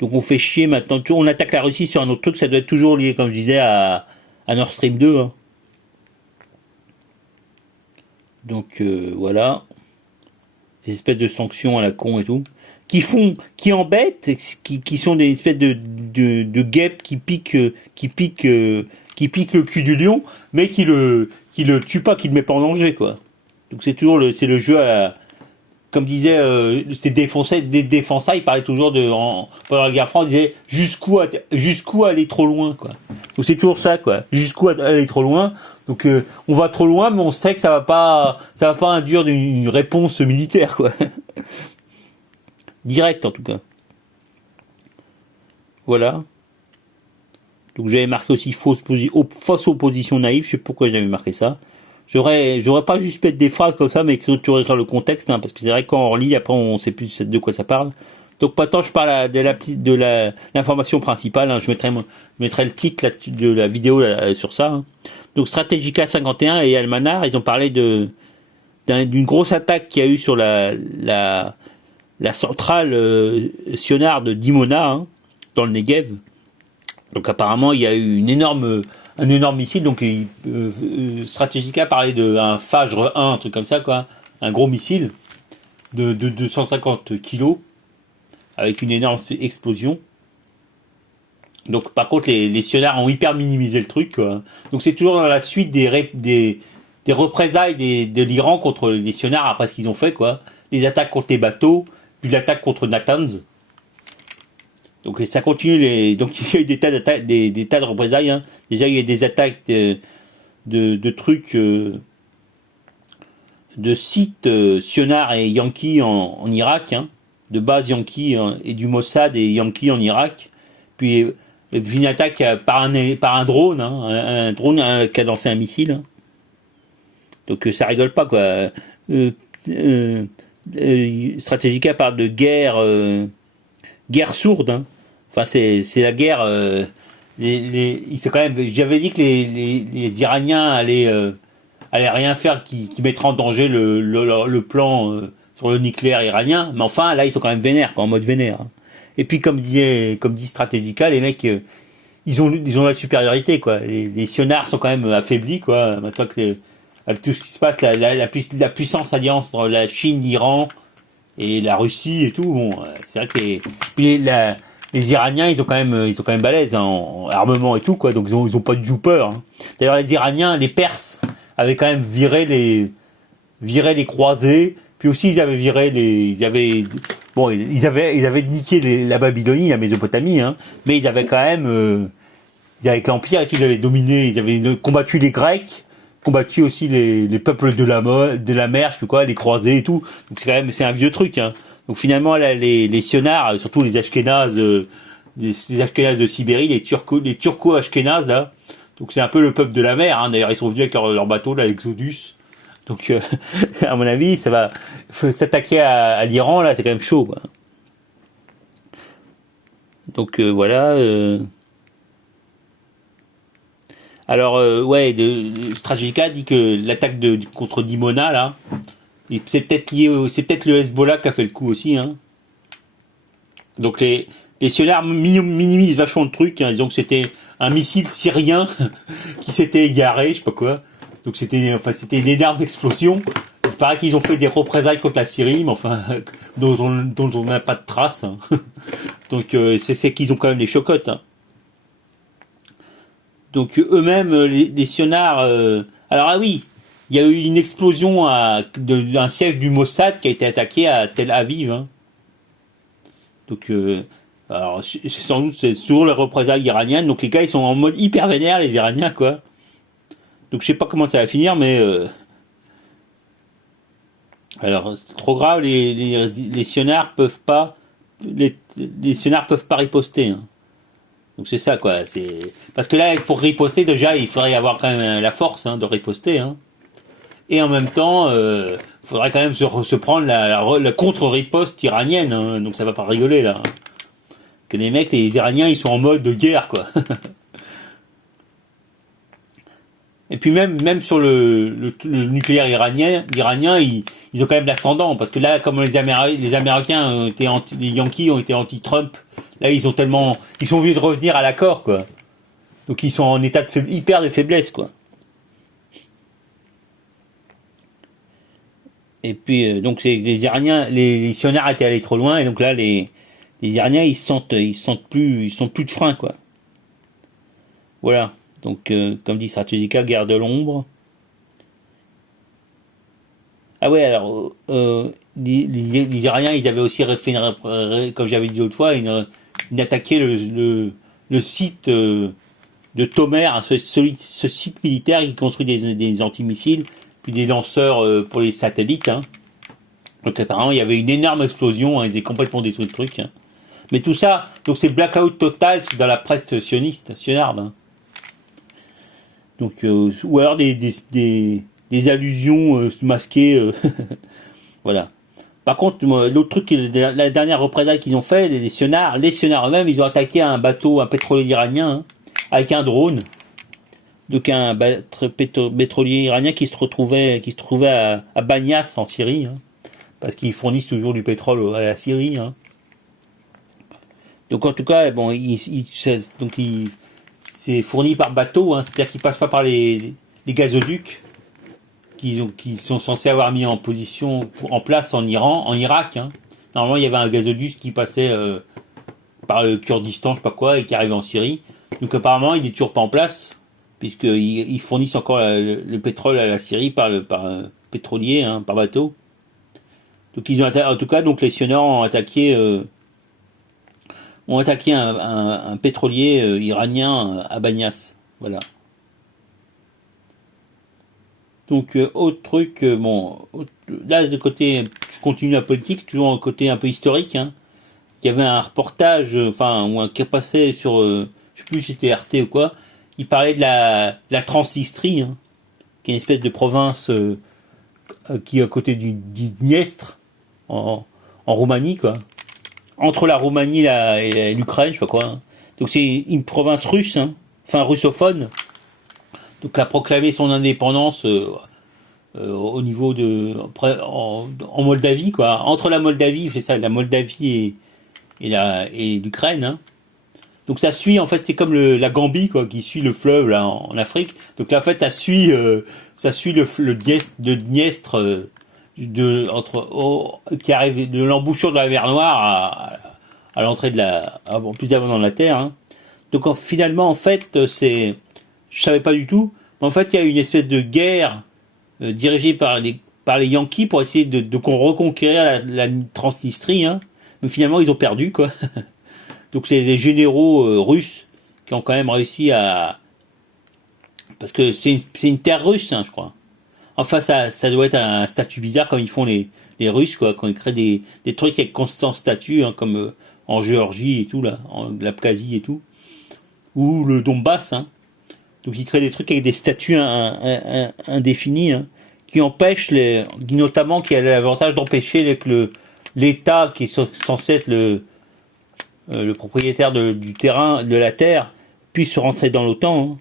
Donc on fait chier maintenant. Toujours, on attaque la Russie sur un autre truc, ça doit être toujours lié, comme je disais, à Nord Stream 2. Hein. Donc voilà, ces espèces de sanctions à la con et tout, qui embêtent, qui sont des espèces de guêpes qui piquent le cul du lion, mais qui le tue pas, qui le met pas en danger, quoi. Donc c'est toujours c'est le jeu comme disait c'était défonçait, il parlait toujours pendant la guerre froide, il disait jusqu'où aller trop loin, quoi. Donc c'est toujours ça, quoi. Jusqu'où aller trop loin. Donc on va trop loin, mais on sait que ça va pas induire une réponse militaire, quoi. Direct en tout cas. Voilà. Donc j'avais marqué aussi fausse opposition naïve, je sais pourquoi j'avais marqué ça. J'aurais pas juste mettre des phrases comme ça, mais toujours écrire le contexte, hein, parce que c'est vrai que quand on relit, après on sait plus de quoi ça parle. Donc maintenant je parle de l'information principale, hein, je mettrai le titre de la vidéo sur ça. Hein. Donc Strategica 51 et Almanar, ils ont parlé d'une grosse attaque qu'il y a eu sur la centrale Sionard de Dimona, hein, dans le Negev. Donc apparemment il y a eu un énorme missile, donc Strategica parlait d'un Fajr 1, un truc comme ça, quoi, un gros missile de 250 kilos avec une énorme explosion. Donc par contre les Sionars ont hyper minimisé le truc, quoi. Donc c'est toujours dans la suite des représailles de l'Iran contre les Sionars après ce qu'ils ont fait, quoi. Les attaques contre les bateaux, puis l'attaque contre Natanz. Donc ça continue donc il y a eu des tas de représailles. Hein. Déjà il y a eu des attaques de trucs de sites Sionar et Yankee en Irak, hein, de bases Yankee et du Mossad et Yankee en Irak. Puis une attaque par un drone, hein, un drone qui a lancé un missile. Hein. Donc ça rigole pas, quoi. Strategica parle de guerre sourde. Hein. Enfin c'est la guerre. Quand même. J'avais dit que les Iraniens allaient rien faire qui mettrait en danger le plan sur le nucléaire iranien. Mais enfin là ils sont quand même vénères, quoi, en mode vénère. Hein. Et puis comme dit Strategica, les mecs ils ont la supériorité, quoi. Les Sionars sont quand même affaiblis, quoi. Maintenant que avec tout ce qui se passe, la puissance alliance entre la Chine, l'Iran et la Russie et tout, bon, c'est vrai que les Iraniens, ils sont quand même balèzes, hein, en armement et tout, quoi. Donc ils ont pas du tout peur. Hein. D'ailleurs, les Iraniens, les Perses avaient quand même viré les croisés. Puis aussi ils avaient niqué la Babylonie, la Mésopotamie, hein. Mais ils avaient quand même, avec l'Empire et tout, ils avaient dominé, ils avaient combattu les Grecs, combattu aussi les peuples de la mer, je sais plus quoi, les croisés et tout. Donc c'est un vieux truc, hein. Donc finalement là, les Sionars, surtout les Ashkénazes, les Ashkénazes de Sibérie, les Turco-Ashkénazes là. Donc c'est un peu le peuple de la mer, hein. D'ailleurs ils sont venus avec leur bateau là, Exodus. Donc à mon avis, s'attaquer à l'Iran là, c'est quand même chaud, quoi. Donc voilà. Alors ouais, Strategica dit que l'attaque contre Dimona là, c'est peut-être le Hezbollah qui a fait le coup aussi, hein. Donc les Sionars minimisent vachement le truc, hein, disons que c'était un missile syrien qui s'était égaré, je sais pas quoi. Donc c'était une énorme explosion. Il paraît qu'ils ont fait des représailles contre la Syrie, mais enfin dont on n'a pas de traces. Hein. Donc c'est qu'ils ont quand même des chocottes. Hein. Donc eux-mêmes, les Sionars. Alors ah oui, il y a eu une explosion d'un siège du Mossad qui a été attaqué à Tel Aviv. Hein. Donc alors sans doute c'est toujours les représailles iraniennes. Donc les gars ils sont en mode hyper vénère, les Iraniens, quoi. Donc je sais pas comment ça va finir, mais Alors, c'est trop grave, les sionards peuvent pas, les sionards peuvent pas riposter, hein. Donc c'est ça, quoi. C'est parce que là, pour riposter, déjà, il faudrait avoir quand même la force, hein, de riposter, hein. Et en même temps, faudrait quand même se prendre la contre-riposte iranienne, hein. Donc ça va pas rigoler là, hein. Que les mecs, les Iraniens, ils sont en mode de guerre, quoi. Et puis même sur le nucléaire iranien, ils ont quand même l'ascendant, parce que là, comme les Américains ont été les Yankees ont été anti-Trump, là ils sont obligés de revenir à l'accord, quoi. Donc ils sont en état de hyper de faiblesse, quoi. Et puis donc les Iraniens, les sionnaires étaient allés trop loin, et donc là les Iraniens ils sentent plus de frein, quoi. Voilà. Donc comme dit Strategica, guerre de l'ombre. Ah ouais, alors les Iraniens, ils avaient aussi fait comme j'avais dit l'autre fois, une attaqué le site de Tomer, hein, ce site militaire qui construit des antimissiles, puis des lanceurs pour les satellites, hein. Donc apparemment, il y avait une énorme explosion, hein, ils avaient complètement détruit le truc, hein. Mais tout ça, donc c'est blackout total dans la presse sionarde, hein. Donc ou alors des allusions masquées, voilà. Par contre, l'autre truc, la dernière représailles qu'ils ont fait, les sionards eux-mêmes, ils ont attaqué un bateau, un pétrolier iranien, hein, avec un drone. Donc un pétrolier iranien qui se trouvait à Banyas en Syrie, hein, parce qu'ils fournissent toujours du pétrole à la Syrie, hein. Donc en tout cas, bon, c'est fourni par bateau, hein, c'est-à-dire qu'ils passent pas par les gazoducs qui sont censés avoir mis en position, en place en Irak, hein. Normalement, il y avait un gazoduc qui passait par le Kurdistan, je sais pas quoi, et qui arrivait en Syrie. Donc apparemment, il est toujours pas en place, puisqu'ils fournissent encore le pétrole à la Syrie par pétrolier, hein, par bateau. Donc en tout cas, donc les sionnaires ont attaqué un pétrolier iranien à Banyas. Voilà. Donc autre truc, là de côté, je continue la politique, toujours un côté un peu historique, hein. Il y avait un reportage, qui passait sur, je sais plus si c'était RT ou quoi, il parlait de la Transnistrie, hein, qui est une espèce de province qui est à côté du Dniestre, en Roumanie, quoi. Entre la Roumanie et l'Ukraine, je sais pas quoi, hein. Donc c'est une province russe, hein, russophone, donc a proclamé son indépendance au niveau en Moldavie, quoi. Entre la Moldavie, c'est ça, la Moldavie et l'Ukraine, hein. Donc ça suit, en fait, c'est comme la Gambie, quoi, qui suit le fleuve là en Afrique. Donc là, en fait, ça suit le Dniestre, qui arrive de l'embouchure de la mer Noire à l'entrée plus avant dans la terre, hein. Donc finalement, en fait, je savais pas du tout, mais en fait, il y a une espèce de guerre dirigée par les Yankees pour essayer de reconquérir la Transnistrie, hein. Mais finalement, ils ont perdu, quoi. Donc c'est les généraux russes qui ont quand même réussi parce que c'est une terre russe, hein, je crois. Enfin, ça doit être un statut bizarre comme ils font les Russes, quoi, quand ils créent des trucs avec constant statut, hein, comme en Géorgie et tout, là, en l'Abkhazie et tout, ou le Donbass, hein. Donc ils créent des trucs avec des statuts indéfinis, hein, qui empêchent notamment qui a l'avantage d'empêcher que l'État qui est censé être le propriétaire du terrain, de la terre, puisse rentrer dans l'OTAN, hein.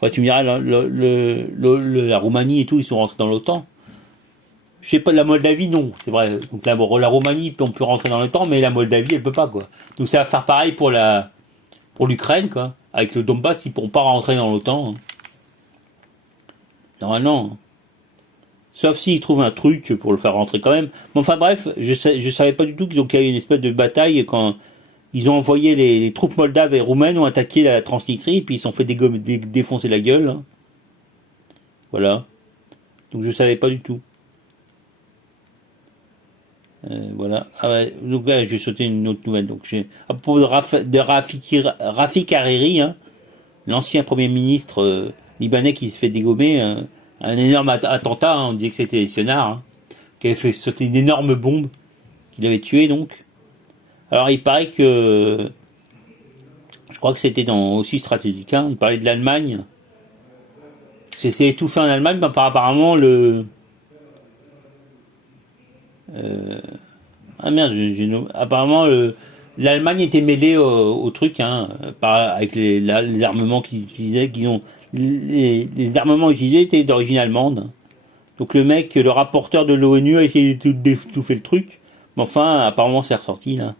Enfin, tu me diras, la Roumanie et tout, ils sont rentrés dans l'OTAN. Je sais pas, la Moldavie, non, c'est vrai. Donc la Roumanie, on peut rentrer dans l'OTAN, mais la Moldavie, elle peut pas, quoi. Donc ça va faire pareil pour l'Ukraine, quoi. Avec le Donbass, ils pourront pas rentrer dans l'OTAN, hein. Normalement. Sauf s'ils trouvent un truc pour le faire rentrer quand même. Mais enfin bref, je savais pas du tout qu'il y a eu une espèce de bataille quand ils ont envoyé les troupes moldaves et roumaines ont attaqué la Transnistrie et puis ils se sont fait défoncer la gueule, hein. Voilà. Donc je savais pas du tout. Voilà. Ah ouais, donc là, je vais sauter une autre nouvelle. Donc à propos de Rafik Hariri, hein, l'ancien premier ministre libanais qui se fait dégommer, un énorme attentat, hein, on disait que c'était les sionards, hein. qui avait fait sauter une énorme bombe, qu'il avait tué donc. Alors il paraît que, je crois que c'était dans aussi stratégique, hein, il parlait de l'Allemagne. C'est étouffé en Allemagne, mais apparemment ah merde, apparemment l'Allemagne était mêlée au truc, hein, avec les armements qu'ils utilisaient, les armements utilisés étaient d'origine allemande. Donc le mec, le rapporteur de l'ONU a essayé d'étouffer le truc, mais enfin apparemment c'est ressorti là.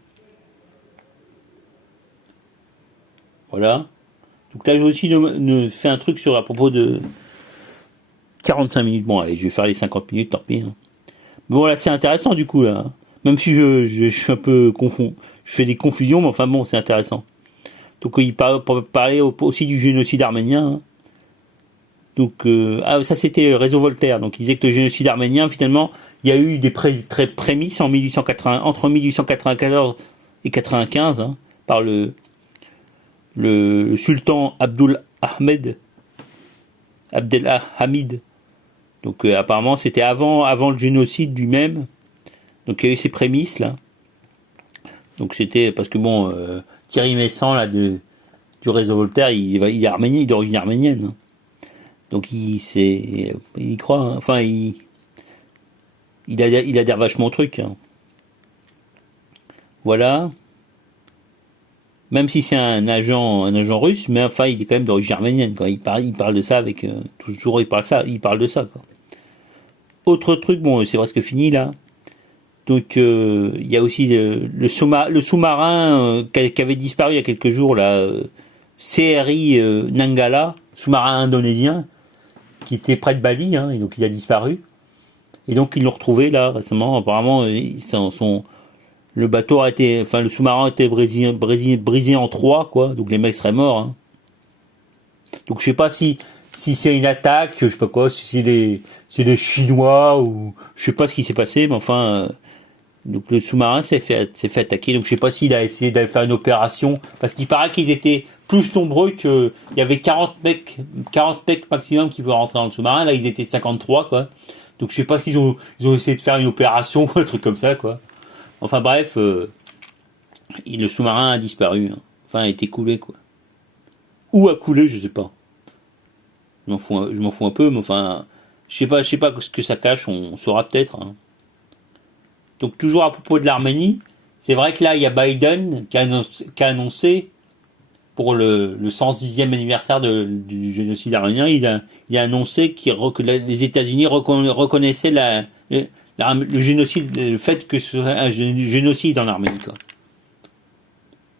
Voilà. Donc là j'ai aussi fait un truc sur à propos de 45 minutes. Bon allez, je vais faire les 50 minutes, tant pis. Hein. Bon là c'est intéressant du coup là. Même si je suis un peu confond, je fais des confusions, mais enfin bon c'est intéressant. Donc il parlait aussi du génocide arménien. Hein. Donc ça c'était le réseau Voltaire. Donc il disait que le génocide arménien finalement il y a eu des prémices en 1880, entre 1894 et 95 hein, par le sultan Abdelhamid. Donc apparemment c'était avant le génocide lui-même. Donc il y a eu ces prémices là. Donc c'était parce que bon Thierry Messant là du réseau Voltaire, il est arménien, il est d'origine arménienne. Hein. Donc il y croit. Hein. Enfin il adhère vachement au truc. Hein. Voilà. Même si c'est un agent russe, mais enfin il est quand même d'origine arménienne. Quand il parle de ça avec toujours il parle de ça. Quoi. Autre truc, bon c'est presque fini là. Donc il y a aussi le sous-marin qui avait disparu il y a quelques jours là, CRI Nanggala, sous-marin indonésien, qui était près de Bali, hein, et donc il a disparu. Et donc ils l'ont retrouvé là récemment. Apparemment le bateau a été, enfin le sous-marin a été brisé en trois quoi. Donc les mecs seraient morts. Hein. Donc je sais pas si c'est une attaque, je sais pas quoi, si c'est les Chinois ou je sais pas ce qui s'est passé, mais enfin. Donc le sous-marin s'est fait attaquer. Donc je sais pas s'il a essayé d'aller faire une opération, parce qu'il paraît qu'ils étaient plus nombreux que il y avait 40 mecs maximum qui veulent rentrer dans le sous-marin. Là ils étaient 53 quoi. Donc je sais pas s'ils ont essayé de faire une opération ou un truc comme ça quoi. Enfin bref, le sous-marin a disparu. Hein. Enfin a été coulé quoi. Ou a coulé, je sais pas. Je m'en fous un peu, mais enfin je sais pas ce que ça cache. On saura peut-être. Hein. Donc toujours à propos de l'Arménie, c'est vrai que là il y a Biden qui a annoncé pour le 110e anniversaire du génocide arménien, il a annoncé que les États-Unis reconnaissaient le génocide, le fait que ce soit un génocide en Arménie. Quoi.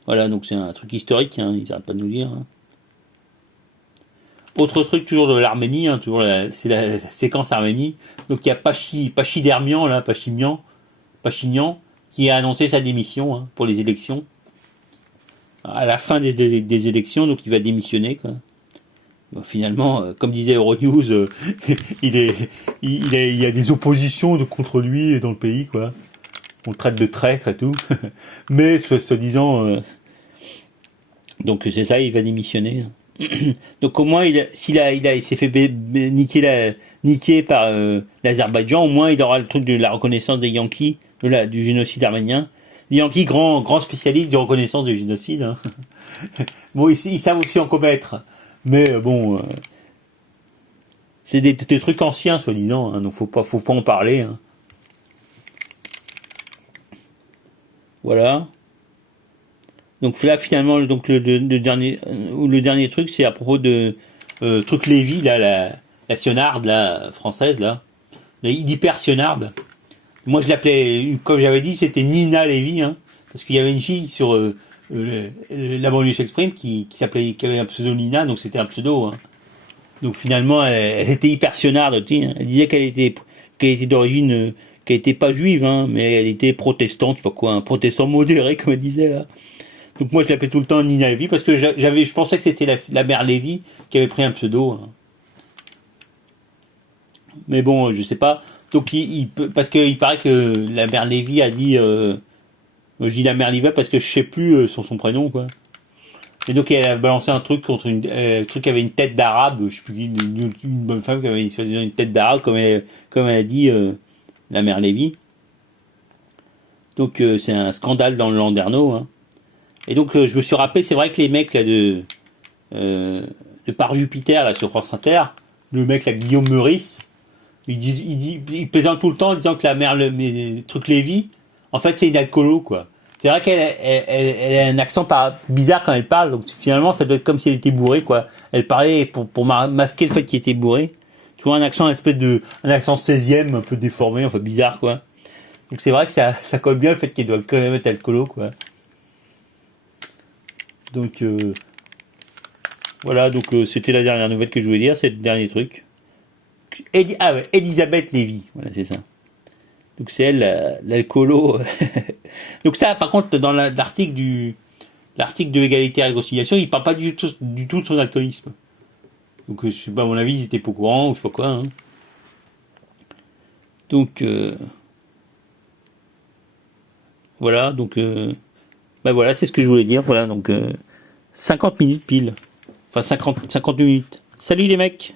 Voilà, donc c'est un truc historique, hein, ils n'arrêtent pas de nous dire. Hein. Autre truc toujours de l'Arménie, hein, c'est la séquence Arménie. Donc il y a Pachinian, qui a annoncé sa démission hein, pour les élections. À la fin des élections, donc il va démissionner. Quoi. Bon, finalement, comme disait Euronews, il y a des oppositions contre lui dans le pays. Quoi. On le traite de traître et tout. Mais soi-disant... donc c'est ça, il va démissionner. Donc au moins, il s'est fait niquer par l'Azerbaïdjan. Au moins, il aura le truc de la reconnaissance des Yankees. Du génocide arménien. Les Yankees, grand spécialiste de reconnaissance du génocide. Hein. Bon, ils savent aussi en commettre. Mais bon, c'est des trucs anciens, soi-disant. Hein, donc faut pas en parler. Hein. Voilà. Donc là, finalement, donc le dernier truc, c'est à propos de truc Lévy, là, la sionarde, là, française, là. L'hyper sionarde. Moi, je l'appelais, comme j'avais dit, c'était Nina Lévy, hein, parce qu'il y avait une fille sur la banlieue s'exprime qui avait un pseudo Nina, donc c'était un pseudo. Hein. Donc finalement, elle était hyper sionarde, tu sais, hein. Elle disait qu'elle était d'origine, qu'elle était pas juive, hein, mais elle était protestante, je sais pas quoi, un protestant modéré, comme elle disait là. Donc moi, je l'appelais tout le temps Nina Lévy parce que je pensais que c'était la mère Lévy qui avait pris un pseudo. Hein. Mais bon, je sais pas. Donc parce qu'il paraît que la mère Lévy a dit, je dis la mère Lévy parce que je sais plus son prénom quoi. Et donc elle a balancé un truc contre un truc qui avait une tête d'arabe, je sais plus une bonne femme qui avait une tête d'arabe comme elle a dit la mère Lévy. Donc c'est un scandale dans le Landerneau. Hein. Et donc je me suis rappelé, c'est vrai que les mecs là de Par Jupiter là sur France Inter, le mec là Guillaume Meurice, il plaisante tout le temps en disant que la mère le truc Lévy, en fait c'est une alcoolo quoi. C'est vrai qu'elle a un accent bizarre quand elle parle, donc finalement ça doit être comme si elle était bourrée quoi. Elle parlait pour masquer le fait qu'elle était bourrée. Tu vois un accent un accent 16e un peu déformé, enfin bizarre quoi. Donc c'est vrai que ça colle bien le fait qu'elle doit quand même être alcoolo quoi. Donc voilà, donc c'était la dernière nouvelle que je voulais dire, c'est le dernier truc. Elisabeth Lévy, voilà c'est ça. Donc c'est elle l'alcoolo. Donc ça par contre dans l'article de Égalité et Réconciliation, il parle pas du tout de son alcoolisme. Donc je sais pas, à mon avis ils étaient pas au courant ou je sais pas quoi. Hein. Donc voilà, donc bah voilà, c'est ce que je voulais dire. Voilà, donc 50 minutes pile. Enfin 50 minutes. Salut les mecs.